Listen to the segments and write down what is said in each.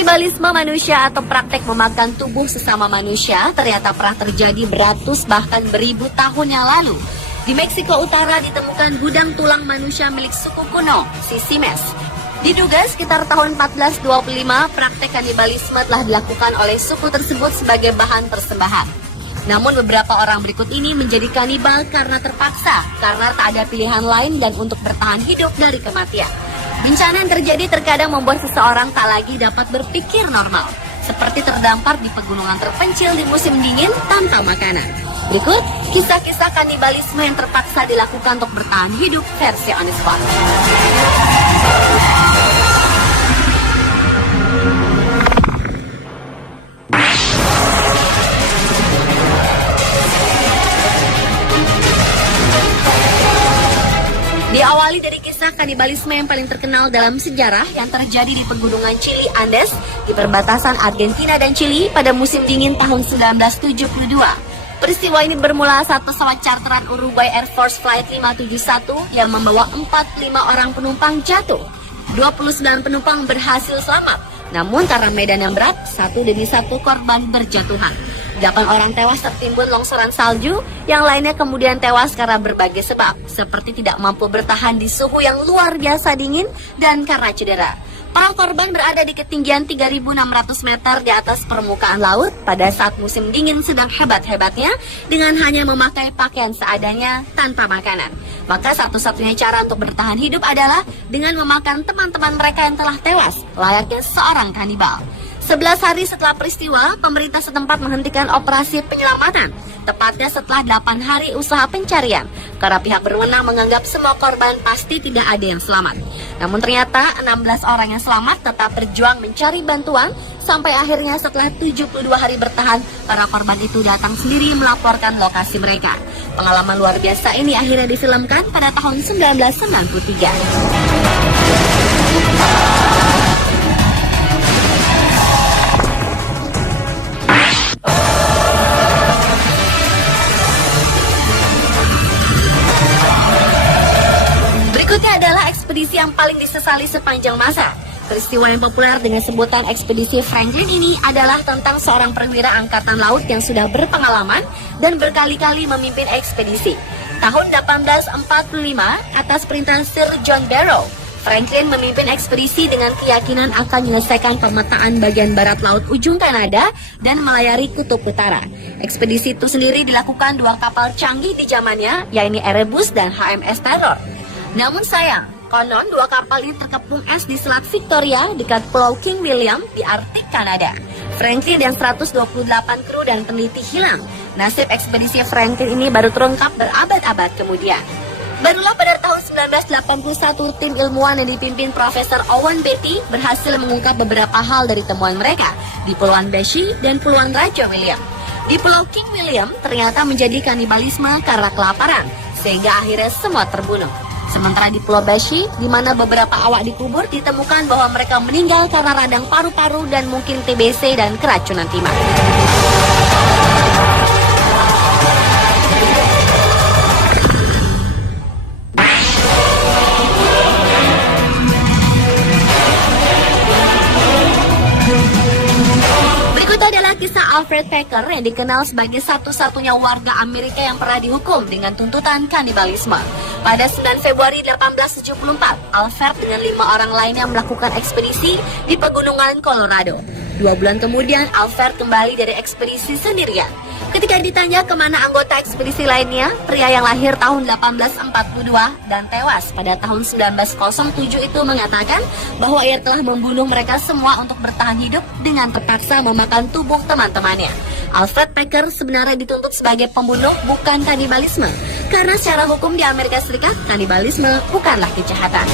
Kanibalisme manusia atau praktek memakan tubuh sesama manusia ternyata pernah terjadi beratus bahkan beribu tahun yang lalu. Di Meksiko Utara ditemukan gudang tulang manusia milik suku kuno, Sisimes. Diduga sekitar tahun 1425, praktek kanibalisme telah dilakukan oleh suku tersebut sebagai bahan persembahan. Namun beberapa orang berikut ini menjadi kanibal karena terpaksa, karena tak ada pilihan lain dan untuk bertahan hidup dari kematian. Bencana yang terjadi terkadang membuat seseorang tak lagi dapat berpikir normal, seperti terdampar di pegunungan terpencil di musim dingin tanpa makanan. Berikut kisah-kisah kanibalisme yang terpaksa dilakukan untuk bertahan hidup versi On The Spot. Diawali dari kisah kanibalisme yang paling terkenal dalam sejarah yang terjadi di pegunungan Chili Andes di perbatasan Argentina dan Chili pada musim dingin tahun 1972. Peristiwa ini bermula saat pesawat charteran Uruguay Air Force Flight 571 yang membawa 45 orang penumpang jatuh. 29 penumpang berhasil selamat, namun karena medan yang berat, satu demi satu korban berjatuhan. 8 orang tewas tertimbun longsoran salju, yang lainnya kemudian tewas karena berbagai sebab, seperti tidak mampu bertahan di suhu yang luar biasa dingin dan karena cedera. Para korban berada di ketinggian 3.600 meter di atas permukaan laut pada saat musim dingin sedang hebat-hebatnya dengan hanya memakai pakaian seadanya tanpa makanan. Maka satu-satunya cara untuk bertahan hidup adalah dengan memakan teman-teman mereka yang telah tewas, layaknya seorang kanibal. 11 hari setelah peristiwa, pemerintah setempat menghentikan operasi penyelamatan, tepatnya setelah 8 hari usaha pencarian, karena pihak berwenang menganggap semua korban pasti tidak ada yang selamat. Namun ternyata 16 orang yang selamat tetap berjuang mencari bantuan, sampai akhirnya setelah 72 hari bertahan, para korban itu datang sendiri melaporkan lokasi mereka. Pengalaman luar biasa ini akhirnya difilmkan pada tahun 1993. Berikutnya adalah ekspedisi yang paling disesali sepanjang masa. Peristiwa yang populer dengan sebutan ekspedisi Franklin ini adalah tentang seorang perwira angkatan laut yang sudah berpengalaman dan berkali-kali memimpin ekspedisi. Tahun 1845, atas perintah Sir John Barrow, Franklin memimpin ekspedisi dengan keyakinan akan menyelesaikan pemetaan bagian barat laut ujung Kanada dan melayari kutub utara. Ekspedisi itu sendiri dilakukan 2 kapal canggih di zamannya, yaitu Erebus dan HMS Terror. Namun sayang, konon 2 kapal ini terkepung es di Selat Victoria dekat Pulau King William di Arktik, Kanada. Franklin dan 128 kru dan peneliti hilang. Nasib ekspedisi Franklin ini baru terungkap berabad-abad kemudian. Barulah pada tahun 1981, tim ilmuwan yang dipimpin Profesor Owen Beatty berhasil mengungkap beberapa hal dari temuan mereka di Pulauan Beechey dan Pulauan Raja William. Di Pulau King William ternyata menjadi kanibalisme karena kelaparan, sehingga akhirnya semua terbunuh. Sementara di Pulau Beechey, di mana beberapa awak dikubur, ditemukan bahwa mereka meninggal karena radang paru-paru dan mungkin TBC dan keracunan timah. Adalah kisah Alfred Packer yang dikenal sebagai satu-satunya warga Amerika yang pernah dihukum dengan tuntutan kanibalisme. Pada 9 Februari 1874, Alfred dengan 5 orang lainnya melakukan ekspedisi di pegunungan Colorado. 2 bulan kemudian, Alfred kembali dari ekspedisi sendirian. Ketika ditanya kemana anggota ekspedisi lainnya, pria yang lahir tahun 1842 dan tewas pada tahun 1907 itu mengatakan bahwa ia telah membunuh mereka semua untuk bertahan hidup dengan terpaksa memakan tubuh teman-temannya. Alfred Packer sebenarnya dituntut sebagai pembunuh, bukan kanibalisme, karena secara hukum di Amerika Serikat, kanibalisme bukanlah kejahatan.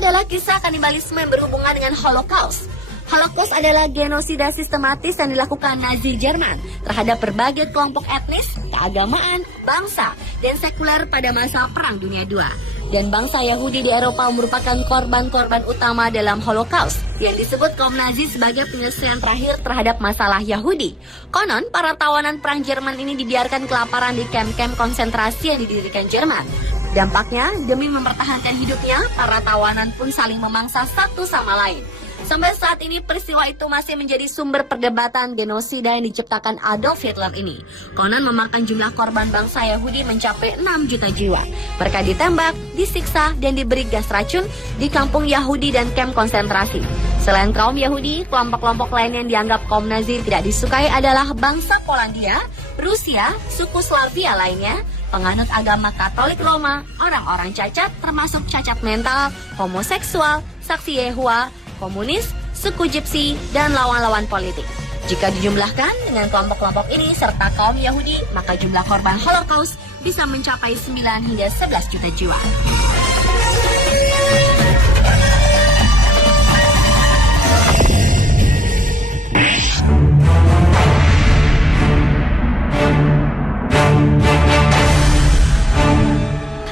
Adalah kisah kanibalisme yang berhubungan dengan Holocaust. Holocaust adalah genosida sistematis yang dilakukan Nazi Jerman terhadap berbagai kelompok etnis, keagamaan, bangsa, dan sekuler pada masa Perang Dunia II. dan bangsa Yahudi di Eropa merupakan korban-korban utama dalam Holocaust yang disebut kaum Nazi sebagai penyelesaian terakhir terhadap masalah Yahudi. Konon, para tawanan perang Jerman ini dibiarkan kelaparan di kamp-kamp konsentrasi yang didirikan Jerman. Dampaknya, demi mempertahankan hidupnya, para tawanan pun saling memangsa satu sama lain. Sampai saat ini peristiwa itu masih menjadi sumber perdebatan genosida yang diciptakan Adolf Hitler ini. Konon memakan jumlah korban bangsa Yahudi mencapai 6 juta jiwa. Mereka ditembak, disiksa, dan diberi gas racun di kampung Yahudi dan kamp konsentrasi. Selain kaum Yahudi, kelompok-kelompok lain yang dianggap kaum Nazi tidak disukai adalah bangsa Polandia, Rusia, suku Slavia lainnya, penganut agama Katolik Roma, orang-orang cacat termasuk cacat mental, homoseksual, saksi Yehova, komunis, suku Gypsy, dan lawan-lawan politik. Jika dijumlahkan dengan kelompok-kelompok ini serta kaum Yahudi, maka jumlah korban Holocaust bisa mencapai 9 hingga 11 juta jiwa.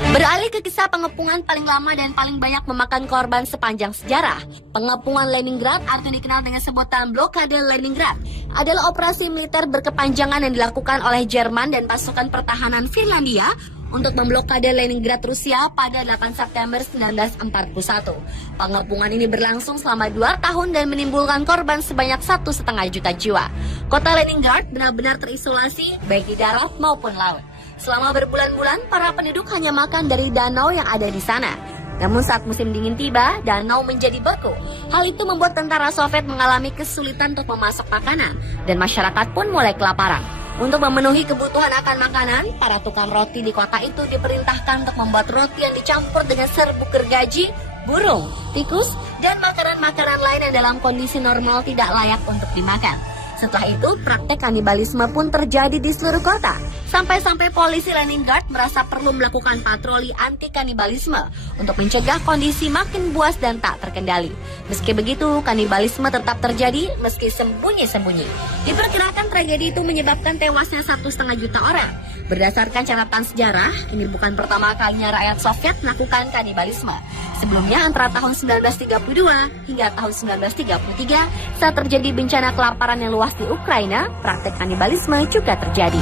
Beralih ke kisah pengepungan paling lama dan paling banyak memakan korban sepanjang sejarah. Pengepungan Leningrad atau dikenal dengan sebutan blokade Leningrad adalah operasi militer berkepanjangan yang dilakukan oleh Jerman dan pasukan pertahanan Finlandia untuk memblokade Leningrad Rusia pada 8 September 1941. Pengepungan ini berlangsung selama 2 tahun dan menimbulkan korban sebanyak 1,5 juta jiwa. Kota Leningrad benar-benar terisolasi baik di darat maupun laut. Selama berbulan-bulan, para penduduk hanya makan dari danau yang ada di sana. Namun saat musim dingin tiba, danau menjadi beku. Hal itu membuat tentara Soviet mengalami kesulitan untuk memasak makanan, dan masyarakat pun mulai kelaparan. Untuk memenuhi kebutuhan akan makanan, para tukang roti di kota itu diperintahkan untuk membuat roti yang dicampur dengan serbuk gergaji, burung, tikus, dan makanan-makanan lain yang dalam kondisi normal tidak layak untuk dimakan. Setelah itu, praktek kanibalisme pun terjadi di seluruh kota. Sampai-sampai polisi Leningrad merasa perlu melakukan patroli anti-kanibalisme untuk mencegah kondisi makin buas dan tak terkendali. Meski begitu, kanibalisme tetap terjadi meski sembunyi-sembunyi. Diperkirakan tragedi itu menyebabkan tewasnya 1,5 juta orang. Berdasarkan catatan sejarah, ini bukan pertama kalinya rakyat Soviet melakukan kanibalisme. Sebelumnya antara tahun 1932 hingga tahun 1933, saat terjadi bencana kelaparan yang luas di Ukraina, praktek kanibalisme juga terjadi.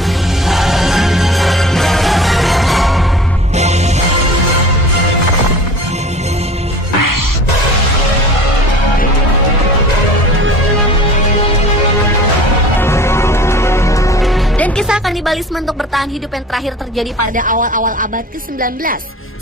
Dan kisah kanibalisme untuk bertahan hidup yang terakhir terjadi pada awal-awal abad ke-19.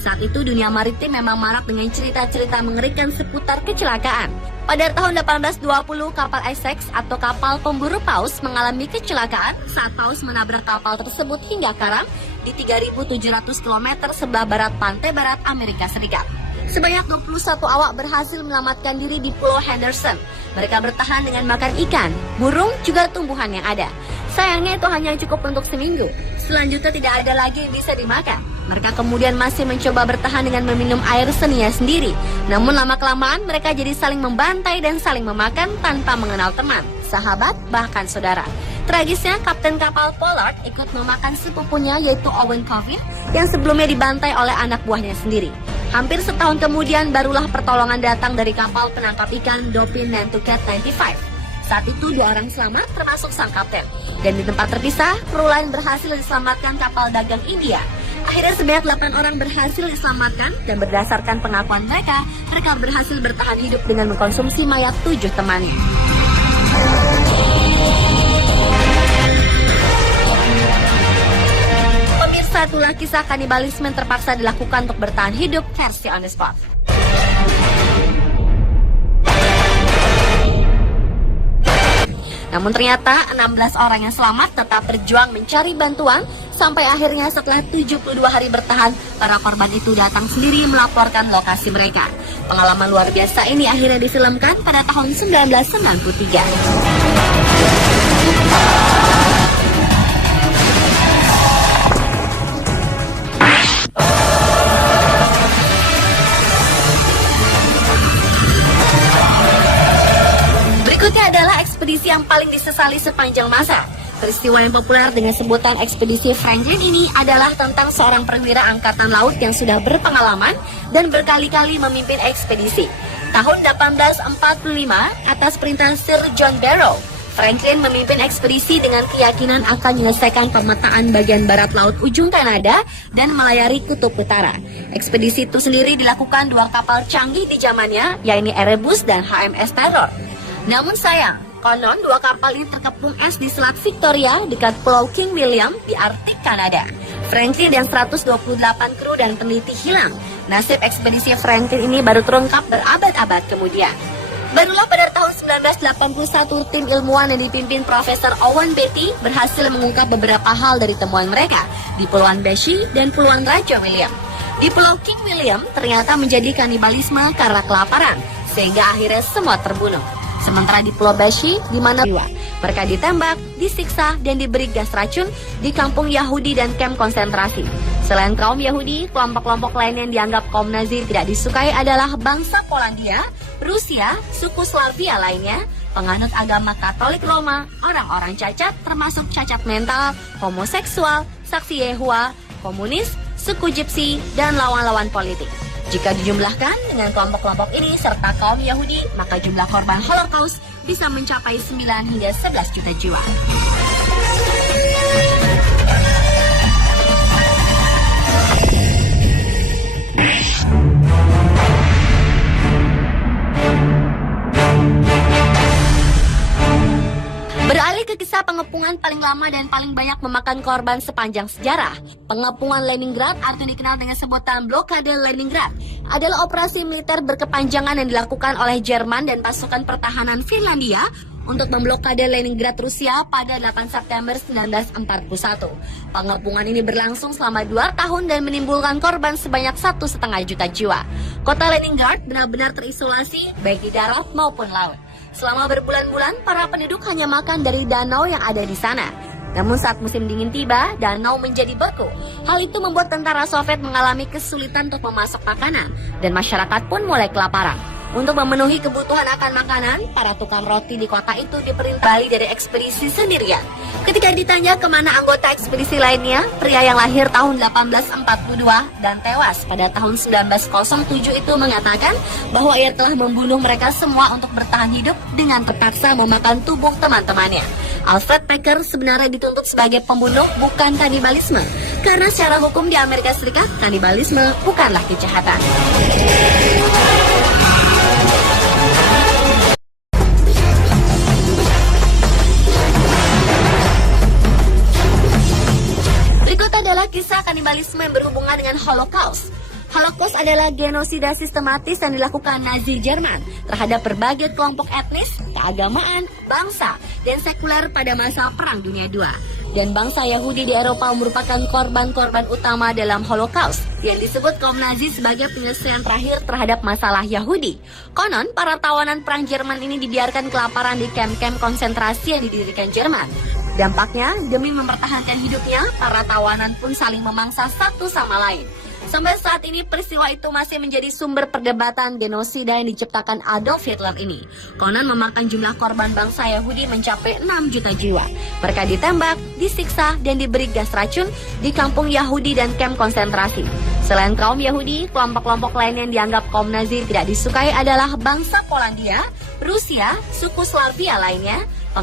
Saat itu dunia maritim memang marak dengan cerita-cerita mengerikan seputar kecelakaan. Pada tahun 1820, kapal Essex atau kapal pemburu paus mengalami kecelakaan saat paus menabrak kapal tersebut hingga karam di 3.700 km sebelah barat pantai barat Amerika Serikat. Sebanyak 21 awak berhasil menyelamatkan diri di Pulau Henderson. Mereka bertahan dengan makan ikan, burung, juga tumbuhan yang ada. Sayangnya itu hanya cukup untuk seminggu. Selanjutnya tidak ada lagi yang bisa dimakan. Mereka kemudian masih mencoba bertahan dengan meminum air seninya sendiri. Namun lama-kelamaan mereka jadi saling membantai dan saling memakan tanpa mengenal teman, sahabat, bahkan saudara. Tragisnya, kapten kapal Pollard ikut memakan sepupunya yaitu Owen Covey yang sebelumnya dibantai oleh anak buahnya sendiri. Hampir setahun kemudian barulah pertolongan datang dari kapal penangkap ikan Dopin Nantucket 95. Saat itu 2 orang selamat termasuk sang kapten. Dan di tempat terpisah, kru lain berhasil diselamatkan kapal dagang India. Akhirnya sebanyak 8 orang berhasil diselamatkan dan berdasarkan pengakuan mereka berhasil bertahan hidup dengan mengkonsumsi mayat 7 temannya. Pemirsa, itulah kisah kanibalisme yang terpaksa dilakukan untuk bertahan hidup versi On The Spot. Namun ternyata 16 orang yang selamat tetap berjuang mencari bantuan sampai akhirnya setelah 72 hari bertahan, para korban itu datang sendiri melaporkan lokasi mereka. Pengalaman luar biasa ini akhirnya difilmkan pada tahun 1993. Berikutnya adalah ekspedisi yang paling disesali sepanjang masa. Peristiwa yang populer dengan sebutan ekspedisi Franklin ini adalah tentang seorang perwira angkatan laut yang sudah berpengalaman dan berkali-kali memimpin ekspedisi. Tahun 1845, atas perintah Sir John Barrow, Franklin memimpin ekspedisi dengan keyakinan akan menyelesaikan pemetaan bagian barat laut ujung Kanada dan melayari kutub utara. Ekspedisi itu sendiri dilakukan dua kapal canggih di zamannya, yaitu Erebus dan HMS Terror. Namun sayang, konon dua kapal ini terkepung es di Selat Victoria dekat Pulau King William di Arktik, Kanada. Franklin dan 128 kru dan peneliti hilang. Nasib ekspedisi Franklin ini baru terungkap berabad-abad kemudian. Barulah pada tahun 1981 tim ilmuwan yang dipimpin Profesor Owen Beatty berhasil mengungkap beberapa hal dari temuan mereka di Pulauan Beechey dan Pulauan Raja William. Di Pulau King William ternyata menjadi kanibalisme karena kelaparan, sehingga akhirnya semua terbunuh. Sementara di Pulau Beechey, di mana mereka ditembak, disiksa, dan diberi gas racun di kampung Yahudi dan kamp konsentrasi. Selain kaum Yahudi, kelompok-kelompok lain yang dianggap kaum Nazi tidak disukai adalah bangsa Polandia, Rusia, suku Slavia lainnya, penganut agama Katolik Roma, orang-orang cacat termasuk cacat mental, homoseksual, saksi Yehova, komunis, suku Gypsy, dan lawan-lawan politik. Jika dijumlahkan dengan kelompok-kelompok ini serta kaum Yahudi, maka jumlah korban Holocaust bisa mencapai 9 hingga 11 juta jiwa. Beralih ke kisah pengepungan paling lama dan paling banyak memakan korban sepanjang sejarah. Pengepungan Leningrad atau dikenal dengan sebutan blokade Leningrad adalah operasi militer berkepanjangan yang dilakukan oleh Jerman dan pasukan pertahanan Finlandia untuk memblokade Leningrad Rusia pada 8 September 1941. Pengepungan ini berlangsung selama 2 tahun dan menimbulkan korban sebanyak 1,5 juta jiwa. Kota Leningrad benar-benar terisolasi baik di darat maupun laut. Selama berbulan-bulan, para penduduk hanya makan dari danau yang ada di sana. Namun saat musim dingin tiba, danau menjadi beku. Hal itu membuat tentara Soviet mengalami kesulitan untuk memasak makanan, dan masyarakat pun mulai kelaparan. Untuk memenuhi kebutuhan akan makanan, para tukang roti di kota itu diperintah balik dari ekspedisi sendirian. Ketika ditanya kemana anggota ekspedisi lainnya, pria yang lahir tahun 1842 dan tewas pada tahun 1907 itu mengatakan bahwa ia telah membunuh mereka semua untuk bertahan hidup dengan terpaksa memakan tubuh teman-temannya. Alfred Packer sebenarnya dituntut sebagai pembunuh, bukan kanibalisme. Karena secara hukum di Amerika Serikat, kanibalisme bukanlah kejahatan. Adalah kisah kanibalisme yang berhubungan dengan Holocaust. Holocaust adalah genosida sistematis yang dilakukan Nazi Jerman terhadap berbagai kelompok etnis, keagamaan, bangsa, dan sekuler pada masa Perang Dunia II. Dan bangsa Yahudi di Eropa merupakan korban-korban utama dalam Holocaust yang disebut kaum Nazi sebagai penyelesaian terakhir terhadap masalah Yahudi. Konon, para tawanan perang Jerman ini dibiarkan kelaparan di kamp-kamp konsentrasi yang didirikan Jerman. Dampaknya, demi mempertahankan hidupnya, para tawanan pun saling memangsa satu sama lain. Sampai saat ini, peristiwa itu masih menjadi sumber perdebatan genosida yang diciptakan Adolf Hitler ini. Konon memakan jumlah korban bangsa Yahudi mencapai 6 juta jiwa. Mereka ditembak, disiksa, dan diberi gas racun di kampung Yahudi dan kamp konsentrasi. Selain kaum Yahudi, kelompok-kelompok lain yang dianggap kaum Nazi tidak disukai adalah bangsa Polandia, Rusia, suku Slavia lainnya,